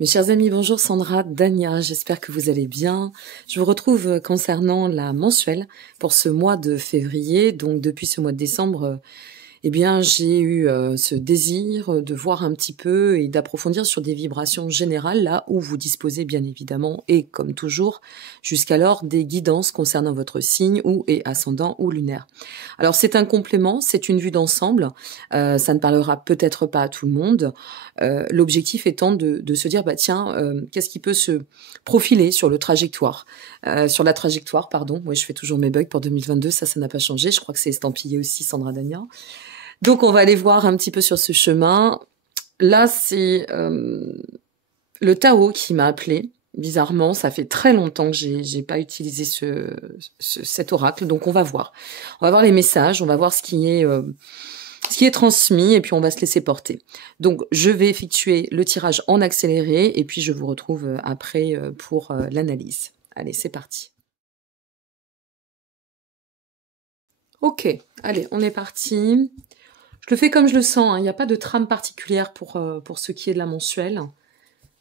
Mes chers amis, bonjour Sandra, Dania, j'espère que vous allez bien. Je vous retrouve concernant la mensuelle pour ce mois de février. Donc depuis ce mois de décembre, j'ai eu ce désir de voir un petit peu et d'approfondir sur des vibrations générales, là où vous disposez bien évidemment, et comme toujours, jusqu'alors, des guidances concernant votre signe ou et ascendant ou lunaire. Alors c'est un complément, c'est une vue d'ensemble, ça ne parlera peut-être pas à tout le monde. L'objectif étant de se dire, qu'est-ce qui peut se profiler sur le trajectoire, sur la trajectoire, pardon. Oui, je fais toujours mes bugs pour 2022, ça n'a pas changé. Je crois que c'est estampillé aussi, Sandra Dania. Donc, on va aller voir un petit peu sur ce chemin. Là, c'est le Tao qui m'a appelé. Bizarrement, ça fait très longtemps que j'ai pas utilisé cet oracle. Donc, on va voir. On va voir les messages, on va voir ce qui est transmis, et puis on va se laisser porter. Donc, je vais effectuer le tirage en accéléré, et puis je vous retrouve après pour l'analyse. Allez, c'est parti. Ok, allez, on est parti. Je le fais comme je le sens, il n'y a pas de trame particulière pour ce qui est de la mensuelle.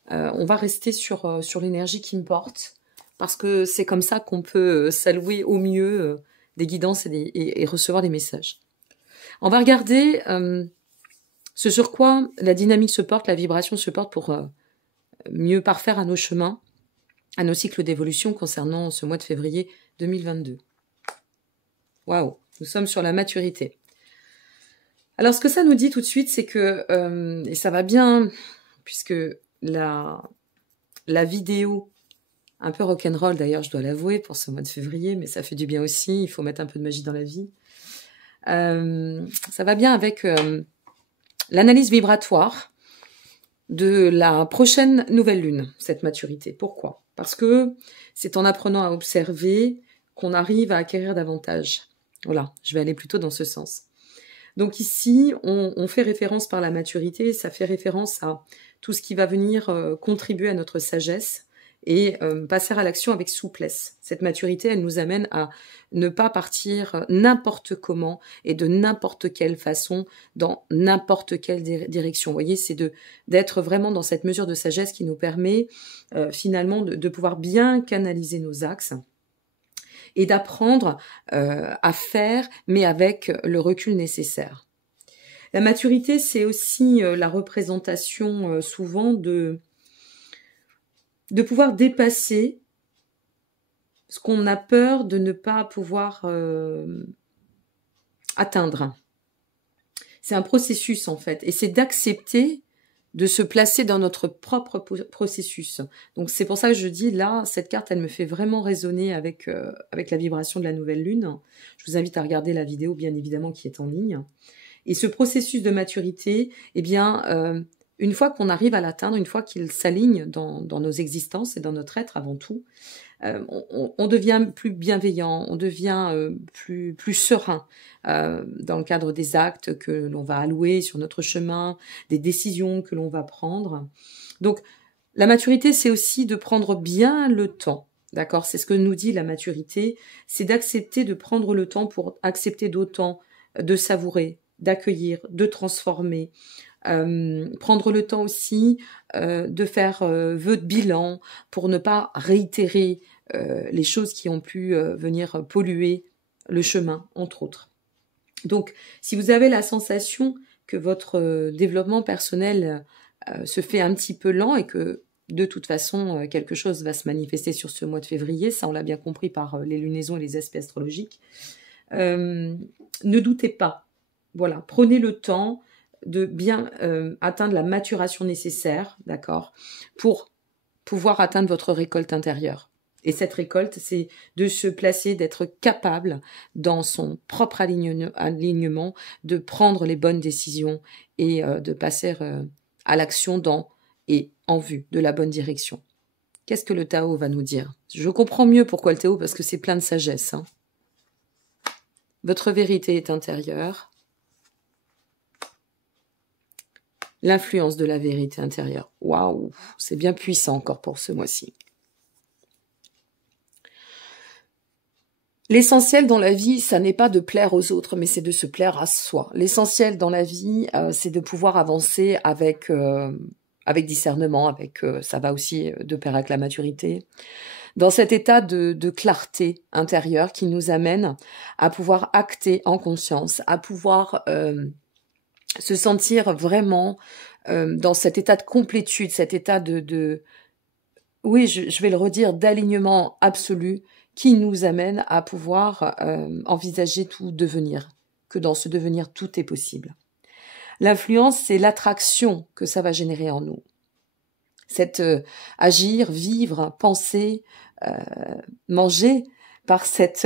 On va rester sur l'énergie qui me porte, parce que c'est comme ça qu'on peut s'allouer au mieux des guidances et recevoir des messages. On va regarder ce sur quoi la dynamique se porte, la vibration se porte pour mieux parfaire à nos chemins, à nos cycles d'évolution concernant ce mois de février 2022. Waouh, nous sommes sur la maturité. Alors, ce que ça nous dit tout de suite, c'est que, et ça va bien, puisque la vidéo, un peu rock'n'roll d'ailleurs, je dois l'avouer, pour ce mois de février, mais ça fait du bien aussi, il faut mettre un peu de magie dans la vie. Ça va bien avec l'analyse vibratoire de la prochaine nouvelle lune, cette maturité. Pourquoi? Parce que c'est en apprenant à observer qu'on arrive à acquérir davantage. Voilà, je vais aller plutôt dans ce sens. Donc ici, on fait référence par la maturité, ça fait référence à tout ce qui va venir contribuer à notre sagesse et passer à l'action avec souplesse. Cette maturité, elle nous amène à ne pas partir n'importe comment et de n'importe quelle façon, dans n'importe quelle direction. Vous voyez, c'est d'être vraiment dans cette mesure de sagesse qui nous permet finalement de pouvoir bien canaliser nos axes et d'apprendre à faire, mais avec le recul nécessaire. La maturité, c'est aussi la représentation souvent de pouvoir dépasser ce qu'on a peur de ne pas pouvoir atteindre. C'est un processus en fait, et c'est d'accepter de se placer dans notre propre processus. Donc c'est pour ça que je dis là, cette carte, elle me fait vraiment résonner avec la vibration de la nouvelle lune. Je vous invite à regarder la vidéo, bien évidemment, qui est en ligne. Et ce processus de maturité, une fois qu'on arrive à l'atteindre, une fois qu'il s'aligne dans nos existences et dans notre être avant tout, on devient plus bienveillant, on devient plus serein dans le cadre des actes que l'on va allouer sur notre chemin, des décisions que l'on va prendre. Donc, la maturité, c'est aussi de prendre bien le temps, d'accord? C'est ce que nous dit la maturité, c'est d'accepter de prendre le temps pour accepter d'autant, de savourer, d'accueillir, de transformer, prendre le temps aussi de faire vœu de bilan pour ne pas réitérer les choses qui ont pu venir polluer le chemin, entre autres. Donc, si vous avez la sensation que votre développement personnel se fait un petit peu lent et que de toute façon quelque chose va se manifester sur ce mois de février, ça on l'a bien compris par les lunaisons et les aspects astrologiques, ne doutez pas. Voilà, prenez le temps de bien atteindre la maturation nécessaire, d'accord, pour pouvoir atteindre votre récolte intérieure. Et cette récolte, c'est de se placer, d'être capable, dans son propre alignement, de prendre les bonnes décisions et de passer à l'action dans et en vue de la bonne direction. Qu'est-ce que le Tao va nous dire? Je comprends mieux pourquoi le Tao, parce que c'est plein de sagesse. Hein. Votre vérité est intérieure. L'influence de la vérité intérieure. Waouh, c'est bien puissant encore pour ce mois-ci. L'essentiel dans la vie, ça n'est pas de plaire aux autres, mais c'est de se plaire à soi. L'essentiel dans la vie, c'est de pouvoir avancer avec avec discernement, ça va aussi de pair avec la maturité, dans cet état de clarté intérieure qui nous amène à pouvoir acter en conscience, à pouvoir se sentir vraiment dans cet état de complétude, cet état oui, je vais le redire, d'alignement absolu qui nous amène à pouvoir envisager tout devenir, que dans ce devenir, tout est possible. L'influence, c'est l'attraction que ça va générer en nous. Agir, vivre, penser, manger par cette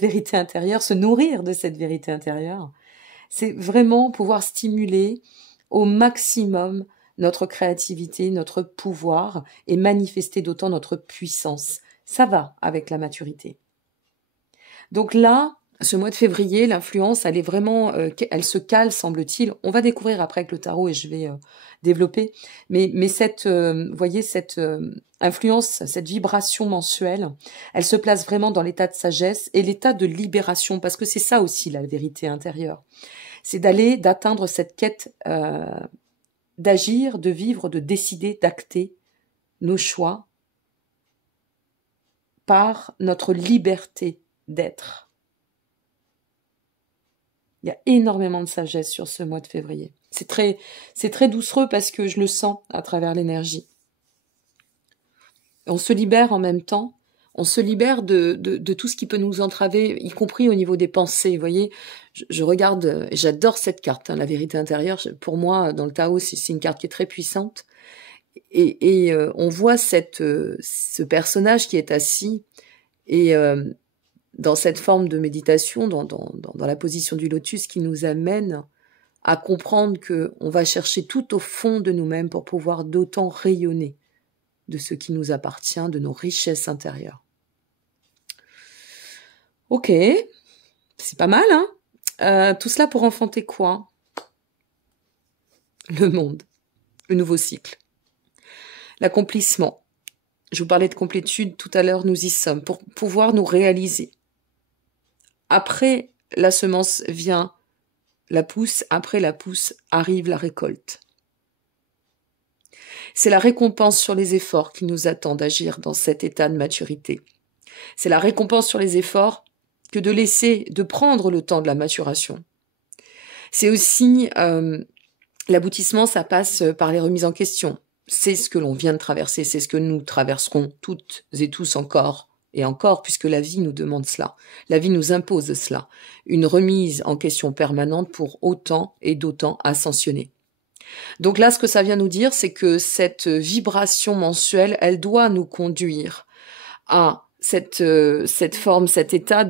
vérité intérieure, se nourrir de cette vérité intérieure, c'est vraiment pouvoir stimuler au maximum notre créativité, notre pouvoir et manifester d'autant notre puissance. Ça va avec la maturité. Donc là, ce mois de février, l'influence, elle est vraiment, elle se cale, semble-t-il. On va découvrir après avec le tarot et je vais développer. Mais cette, voyez, cette influence, cette vibration mensuelle, elle se place vraiment dans l'état de sagesse et l'état de libération, parce que c'est ça aussi la vérité intérieure. C'est d'atteindre cette quête, d'agir, de vivre, de décider, d'acter nos choix par notre liberté d'être. Il y a énormément de sagesse sur ce mois de février. C'est très doucereux parce que je le sens à travers l'énergie. On se libère en même temps. On se libère de tout ce qui peut nous entraver, y compris au niveau des pensées. Vous voyez, je regarde, j'adore cette carte, hein, la vérité intérieure. Pour moi, dans le Tao, c'est une carte qui est très puissante. Et on voit ce personnage qui est assis et dans cette forme de méditation, dans la position du lotus, qui nous amène à comprendre que on va chercher tout au fond de nous-mêmes pour pouvoir d'autant rayonner de ce qui nous appartient, de nos richesses intérieures. Ok, c'est pas mal, hein. Tout cela pour enfanter quoi? Le monde, le nouveau cycle, l'accomplissement. Je vous parlais de complétude tout à l'heure, nous y sommes, pour pouvoir nous réaliser. Après la semence vient la pousse, après la pousse arrive la récolte. C'est la récompense sur les efforts qui nous attend d'agir dans cet état de maturité. C'est la récompense sur les efforts que de prendre le temps de la maturation. C'est aussi l'aboutissement, ça passe par les remises en question. C'est ce que l'on vient de traverser, c'est ce que nous traverserons toutes et tous encore et encore, puisque la vie nous demande cela. La vie nous impose cela. Une remise en question permanente pour autant et d'autant ascensionner. Donc là, ce que ça vient nous dire, c'est que cette vibration mensuelle, elle doit nous conduire à cette forme, cet état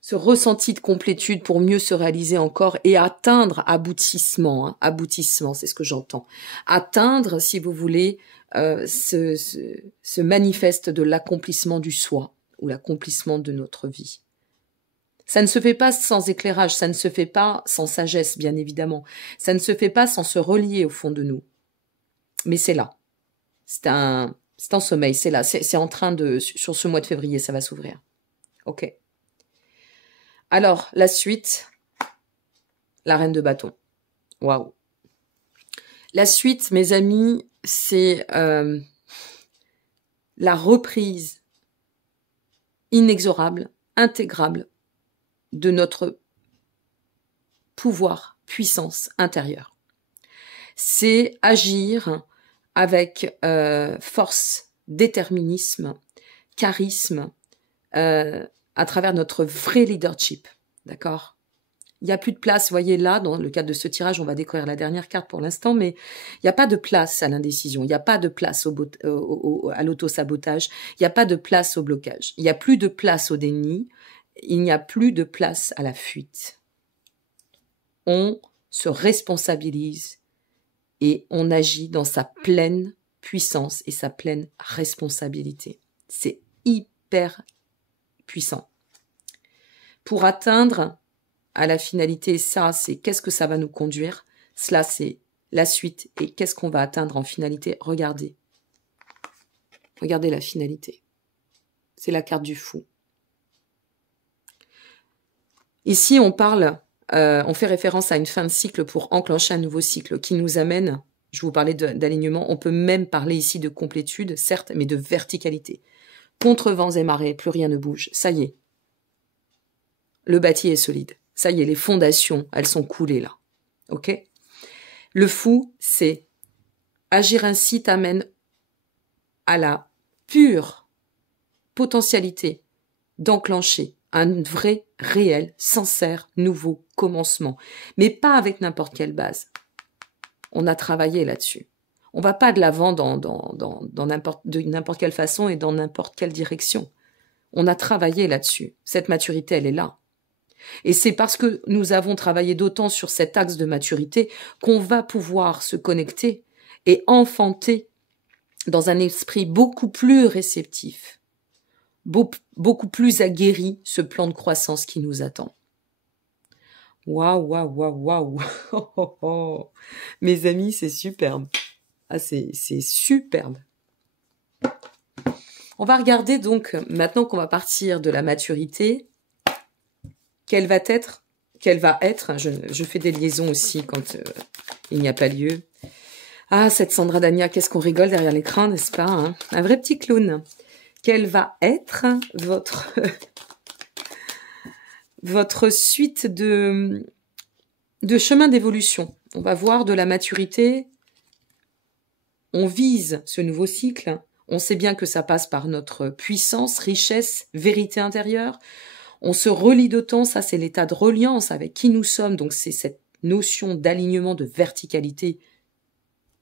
ce ressenti de complétude pour mieux se réaliser encore et atteindre aboutissement. Hein, aboutissement, c'est ce que j'entends. Atteindre, si vous voulez, ce manifeste de l'accomplissement du soi ou l'accomplissement de notre vie. Ça ne se fait pas sans éclairage, ça ne se fait pas sans sagesse, bien évidemment. Ça ne se fait pas sans se relier au fond de nous. Mais c'est là. C'est en sommeil, c'est là. C'est en train sur ce mois de février, ça va s'ouvrir. Ok. Alors, la suite, la reine de bâton. Waouh. La suite, mes amis, c'est la reprise inexorable, intégrable de notre pouvoir, puissance intérieure. C'est agir avec force, déterminisme, charisme, à travers notre vrai leadership, d'accord? Il n'y a plus de place, vous voyez là, dans le cadre de ce tirage, on va découvrir la dernière carte pour l'instant, mais il n'y a pas de place à l'indécision, il n'y a pas de place à l'auto-sabotage, il n'y a pas de place au blocage, il n'y a plus de place au déni, il n'y a plus de place à la fuite. On se responsabilise et on agit dans sa pleine puissance et sa pleine responsabilité. C'est hyper puissant. Pour atteindre à la finalité, ça, c'est qu'est-ce que ça va nous conduire. Cela, c'est la suite. Et qu'est-ce qu'on va atteindre en finalité? Regardez. Regardez la finalité. C'est la carte du fou. Ici, on fait référence à une fin de cycle pour enclencher un nouveau cycle qui nous amène Je vous parlais d'alignement. On peut même parler ici de complétude, certes, mais de verticalité. Contre vents et marées, plus rien ne bouge. Ça y est. Le bâti est solide. Ça y est, les fondations, elles sont coulées là. Ok? Le fou, c'est agir ainsi t'amène à la pure potentialité d'enclencher un vrai, réel, sincère, nouveau commencement. Mais pas avec n'importe quelle base. On a travaillé là-dessus. On va pas de l'avant de n'importe quelle façon et dans n'importe quelle direction. On a travaillé là-dessus. Cette maturité, elle est là. Et c'est parce que nous avons travaillé d'autant sur cet axe de maturité qu'on va pouvoir se connecter et enfanter dans un esprit beaucoup plus réceptif, beaucoup plus aguerri ce plan de croissance qui nous attend. Waouh, waouh, waouh, waouh. Oh, oh, oh. Mes amis, c'est superbe. Ah, c'est superbe. On va regarder donc, maintenant qu'on va partir de la maturité, quelle va être, je fais des liaisons aussi quand il n'y a pas lieu. Ah, cette Sandra Dania, qu'est-ce qu'on rigole derrière l'écran, n'est-ce pas, hein? Un vrai petit clown. Quelle va être votre suite de chemin d'évolution? On va voir de la maturité. On vise ce nouveau cycle. On sait bien que ça passe par notre puissance, richesse, vérité intérieure. On se relie d'autant, ça c'est l'état de reliance avec qui nous sommes. Donc c'est cette notion d'alignement, de verticalité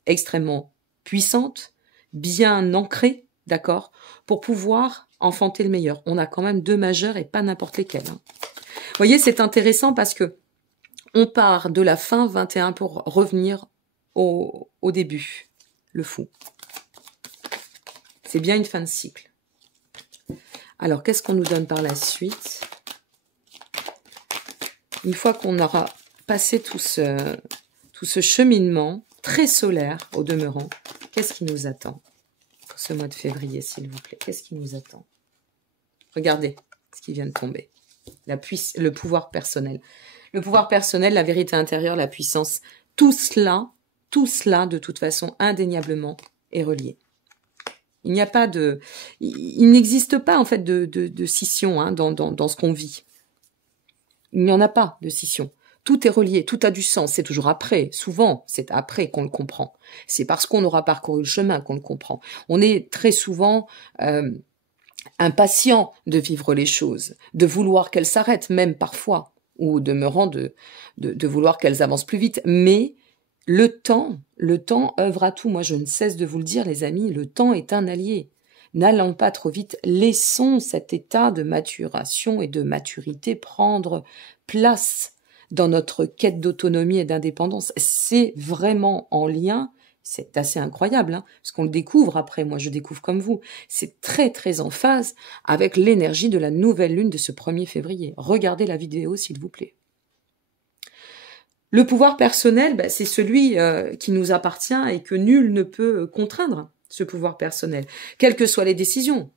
extrêmement puissante, bien ancrée, d'accord, pour pouvoir enfanter le meilleur. On a quand même 2 majeurs et pas n'importe lesquels. Hein. Vous voyez, c'est intéressant parce que on part de la fin 21 pour revenir au début. Le fou. C'est bien une fin de cycle. Alors, qu'est-ce qu'on nous donne par la suite? Une fois qu'on aura passé tout ce cheminement très solaire au demeurant, qu'est-ce qui nous attend pour ce mois de février, s'il vous plaît? Qu'est-ce qui nous attend? Regardez ce qui vient de tomber. Le pouvoir personnel. Le pouvoir personnel, la vérité intérieure, la puissance, tout cela, de toute façon, indéniablement, est relié. Il n'y a pas de, il n'existe pas en fait de scission hein, dans ce qu'on vit. Il n'y en a pas de scission. Tout est relié, tout a du sens. C'est toujours après. Souvent, c'est après qu'on le comprend. C'est parce qu'on aura parcouru le chemin qu'on le comprend. On est très souvent impatient de vivre les choses, de vouloir qu'elles s'arrêtent, même parfois, ou au demeurant de vouloir qu'elles avancent plus vite. Mais le temps œuvre à tout. Moi, je ne cesse de vous le dire, les amis, le temps est un allié. N'allons pas trop vite, laissons cet état de maturation et de maturité prendre place dans notre quête d'autonomie et d'indépendance. C'est vraiment en lien, c'est assez incroyable, hein, parce qu'on le découvre après, moi je découvre comme vous, c'est très très en phase avec l'énergie de la nouvelle lune de ce 1er février. Regardez la vidéo s'il vous plaît. Le pouvoir personnel, c'est celui qui nous appartient et que nul ne peut contraindre, ce pouvoir personnel. Quelles que soient les décisions,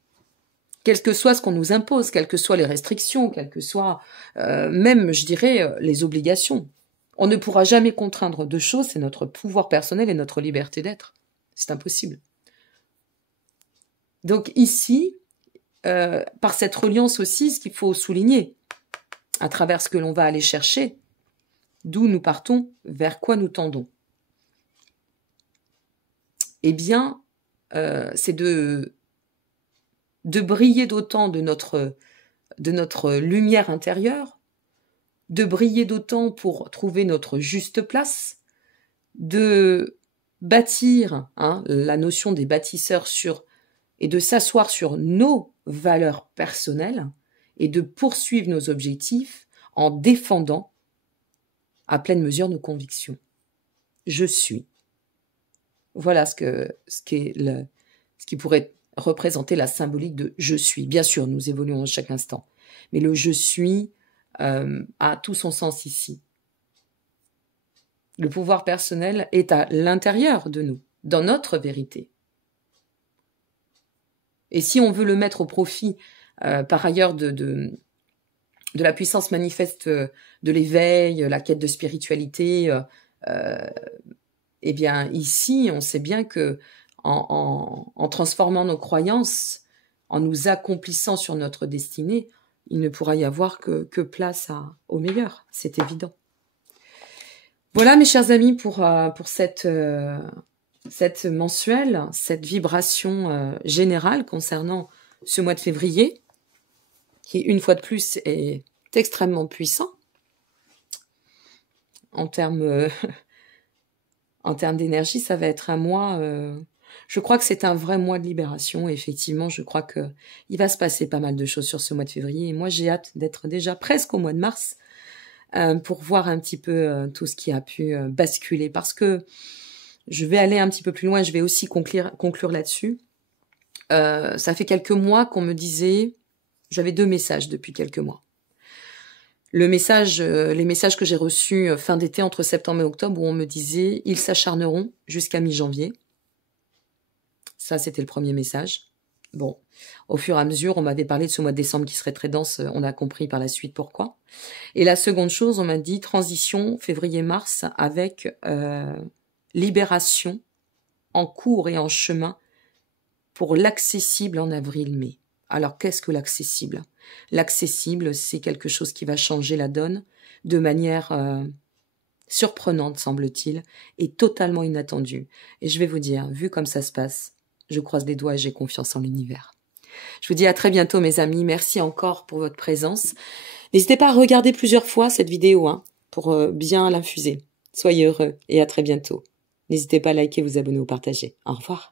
quel que soit ce qu'on nous impose, quelles que soient les restrictions, quelles que soient même, je dirais, les obligations. On ne pourra jamais contraindre deux choses, c'est notre pouvoir personnel et notre liberté d'être. C'est impossible. Donc ici, par cette reliance aussi, ce qu'il faut souligner, à travers ce que l'on va aller chercher, d'où nous partons, vers quoi nous tendons. Eh bien, c'est de briller d'autant de notre lumière intérieure, de briller d'autant pour trouver notre juste place, de bâtir la notion des bâtisseurs et de s'asseoir sur nos valeurs personnelles et de poursuivre nos objectifs en défendant à pleine mesure nos convictions. Je suis. Voilà ce qui pourrait représenter la symbolique de « je suis ». Bien sûr, nous évoluons à chaque instant, mais le « je suis » a tout son sens ici. Le pouvoir personnel est à l'intérieur de nous, dans notre vérité. Et si on veut le mettre au profit, par ailleurs, de la puissance manifeste de l'éveil, la quête de spiritualité, Eh bien, ici, on sait bien que en transformant nos croyances, en nous accomplissant sur notre destinée, il ne pourra y avoir que place au meilleur. C'est évident. Voilà, mes chers amis, pour cette mensuelle, cette vibration générale concernant ce mois de février, qui, une fois de plus, est extrêmement puissant en termes d'énergie. Ça va être un mois... je crois que c'est un vrai mois de libération. Et effectivement, je crois que il va se passer pas mal de choses sur ce mois de février. Et moi, j'ai hâte d'être déjà presque au mois de mars pour voir un petit peu tout ce qui a pu basculer. Parce que je vais aller un petit peu plus loin. Je vais aussi conclure là-dessus. Ça fait quelques mois qu'on me disait... J'avais 2 messages depuis quelques mois. Les messages que j'ai reçus fin d'été, entre septembre et octobre, où on me disait « Ils s'acharneront jusqu'à mi-janvier ». Ça, c'était le premier message. Bon, au fur et à mesure, on m'avait parlé de ce mois de décembre qui serait très dense. On a compris par la suite pourquoi. Et la seconde chose, on m'a dit « Transition février-mars avec libération en cours et en chemin pour l'accessible en avril-mai ». Alors, qu'est-ce que l'accessible? L'accessible, c'est quelque chose qui va changer la donne de manière surprenante, semble-t-il, et totalement inattendue. Et je vais vous dire, vu comme ça se passe, je croise les doigts et j'ai confiance en l'univers. Je vous dis à très bientôt, mes amis. Merci encore pour votre présence. N'hésitez pas à regarder plusieurs fois cette vidéo pour bien l'infuser. Soyez heureux et à très bientôt. N'hésitez pas à liker, vous abonner ou partager. Au revoir.